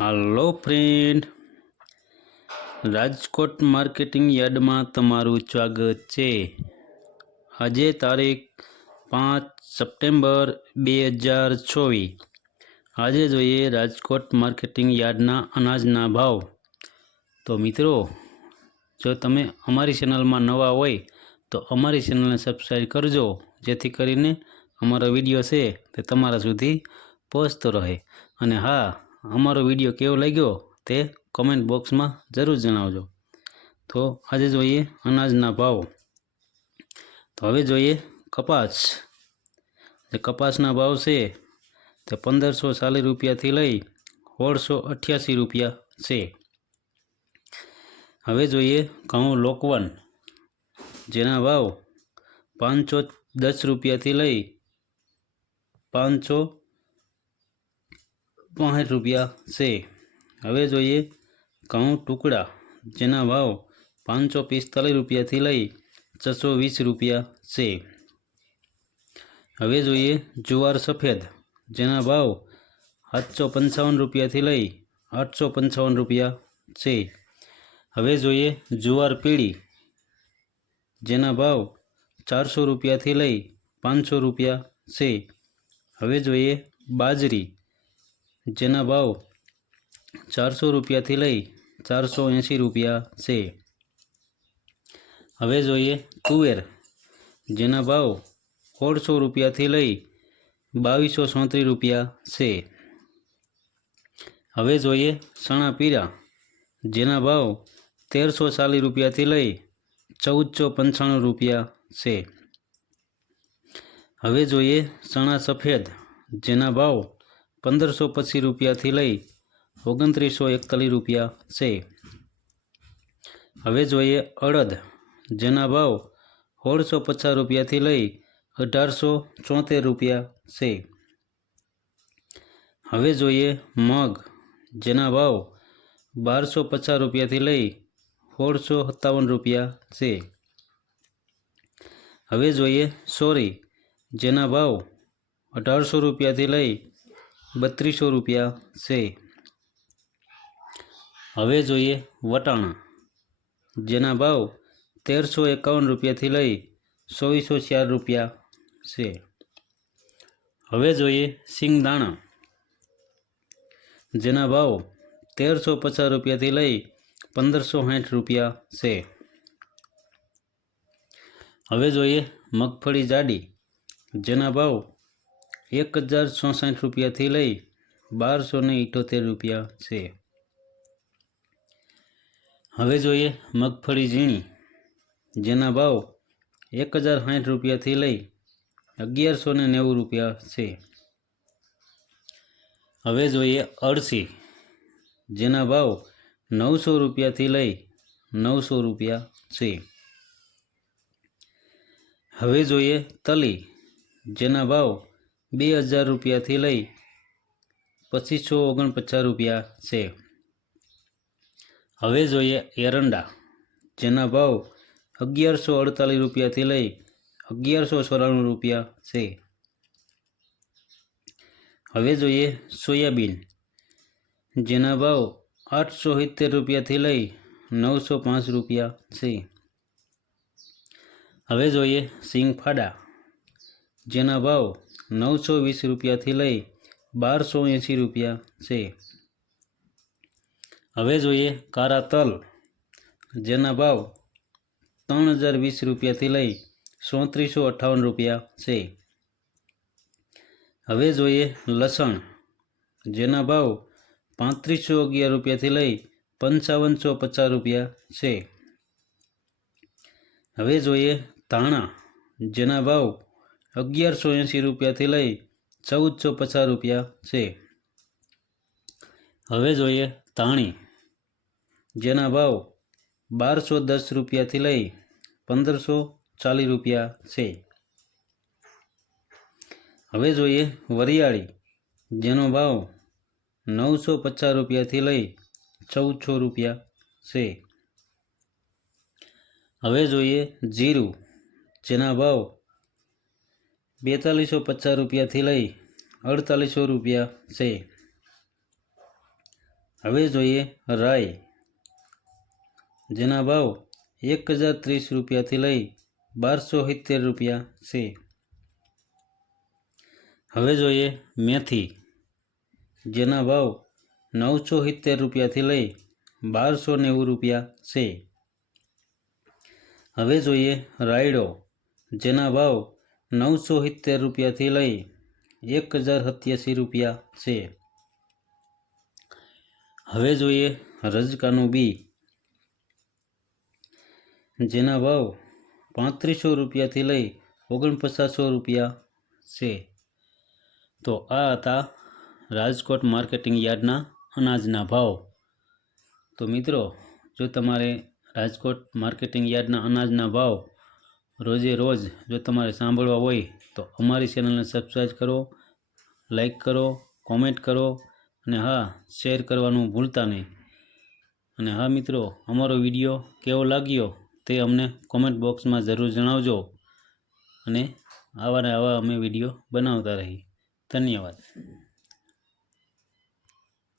હાલો friend, Rajkot marketing યાર્ડમાં તમારું સ્વાગત છે। આજે તારીખ 5 સપ્ટેમ્બર 2024। આજે જોઈએ રાજકોટ માર્કેટિંગ યાર્ડના અનાજના ભાવ। તો મિત્રો, જો તમે અમારી ચેનલમાં નવા હોય તો અમારી ચેનલને સબસ્ક્રાઈબ કરજો, જેથી કરીને અમારો વિડીયો છે તે તમારા સુધી પહોંચતો રહે। અને હા, અમારો વિડીયો કેવો લાગ્યો તે કમેન્ટ બોક્સમાં જરૂર જણાવજો। તો આજે જોઈએ અનાજના ભાવ। તો હવે જોઈએ કપાસ। જે કપાસના ભાવ છે તે 1540 રૂપિયાથી લઈ 1688 રૂપિયા છે। હવે જોઈએ ઘઉં લોકવન, જેના ભાવ 510 રૂપિયાથી લઈ 565 રૂપિયા છે। હવે જોઈએ ઘઉં ટુકડા, જેના ભાવ 545 રૂપિયાથી લઈ 620 રૂપિયા છે। હવે જોઈએ જુવાર સફેદ, જેના ભાવ 755 રૂપિયાથી લઈ 855 રૂપિયા છે। હવે જોઈએ જુવાર પીળી, જેના ભાવ 400 રૂપિયાથી લઈ 500 રૂપિયા છે। હવે જોઈએ બાજરી, જેના ભાવ 400 રૂપિયાથી લઈ 480 રૂપિયા છે। હવે જોઈએ તુવેર, જેના ભાવ 1600 રૂપિયાથી લઈ 2234 રૂપિયા છે। હવે જોઈએ ચણા પીળા, જેના ભાવ 1340 રૂપિયાથી લઈ 1495 રૂપિયા છે। હવે જોઈએ ચણા સફેદ, જેના ભાવ 1525 રૂપિયાથી લઈ 2941 રૂપિયા છે। હવે જોઈએ અડદ, જેના ભાવ 1650 રૂપિયાથી લઈ 1874 રૂપિયા છે। હવે જોઈએ મગ, જેના ભાવ 1250 રૂપિયાથી લઈ 1657 રૂપિયા છે। હવે જોઈએ સોરી, જેના ભાવ 1800 રૂપિયાથી લઈ 3200 રૂપિયા છે। હવે જોઈએ વટાણા, જેના ભાવ 1351 રૂપિયાથી લઈ 2404 રૂપિયા છે। હવે જોઈએ સિંગદાણા, જેના ભાવ 1350 રૂપિયાથી લઈ 1560 રૂપિયા છે। હવે જોઈએ મગફળી જાડી, જેના ભાવ 1064 રૂપિયાથી લઈ 1278 રૂપિયા છે। હવે જોઈએ મગફળી ઝીણી, જેના ભાવ 1060 રૂપિયાથી લઈ 1190 રૂપિયા છે। હવે જોઈએ અળસી, જેના ભાવ 900 રૂપિયાથી લઈ 900 રૂપિયા છે। હવે જોઈએ તલી, જેના ભાવ 2000 રૂપિયાથી લઈ 2549 રૂપિયા છે। હવે જોઈએ એરંડા, જેના ભાવ 1148 રૂપિયાથી લઈ 1194 રૂપિયા છે। હવે જોઈએ સોયાબીન, જેના ભાવ 870 રૂપિયાથી લઈ 905 રૂપિયા છે। હવે જોઈએ સિંગફાડા, જેના ભાવ 920 રૂપિયાથી લઈ 1280 રૂપિયા છે। હવે જોઈએ કારા તલ, જેના ભાવ 3020 રૂપિયાથી લઈ 3458 રૂપિયા છે। હવે જોઈએ લસણ, જેના ભાવ 3511 રૂપિયાથી લઈ 5550 રૂપિયા છે। હવે જોઈએ ધાણા, જેના ભાવ 1180 રૂપિયાથી લઈ 1450 રૂપિયા છે। હવે જોઈએ ધાણી, જેના ભાવ 1210 રૂપિયાથી લઈ 1540 રૂપિયા છે। હવે જોઈએ વરિયાળી, જેનો ભાવ 950 રૂપિયાથી લઈ 1400 રૂપિયા છે। હવે જોઈએ જીરું, જેના ભાવ 4250 રૂપિયાથી લઈ 4800 રૂપિયા છે। હવે જોઈએ રાઈ, જેના ભાવ 1030 રૂપિયાથી લઈ 1270 રૂપિયા છે. હવે જોઈએ મેથી, જેના ભાવ 970 રૂપિયાથી લઈ 1290 રૂપિયા છે. હવે જોઈએ રાયડો, જેના ભાવ 970 રૂપિયાથી લઈ 1087 રૂપિયા છે. હવે જોઈએ રજકાનું બી, જેના ભાવ 3500 રૂપિયાથી લઈ 4900 રૂપિયા છે. તો આ હતા રાજકોટ માર્કેટિંગ યાર્ડના અનાજના ભાવ. તો મિત્રો, જો તમારે રાજકોટ માર્કેટિંગ યાર્ડના અનાજના ભાવ રોજે રોજ જો તમારે સાંભળવા હોય તો અમારી ચેનલને સબસ્ક્રાઈબ કરો, લાઈક કરો, કોમેન્ટ કરો અને હા, શેર કરવાનું ભૂલતા નહીં. અને હા મિત્રો, અમારો વિડીયો કેવો લાગ્યો તે અમને કોમેન્ટ બોક્સમાં જરૂર જણાવજો અને આવા ને આવા અમે વિડીયો બનાવતા રહી. ધન્યવાદ.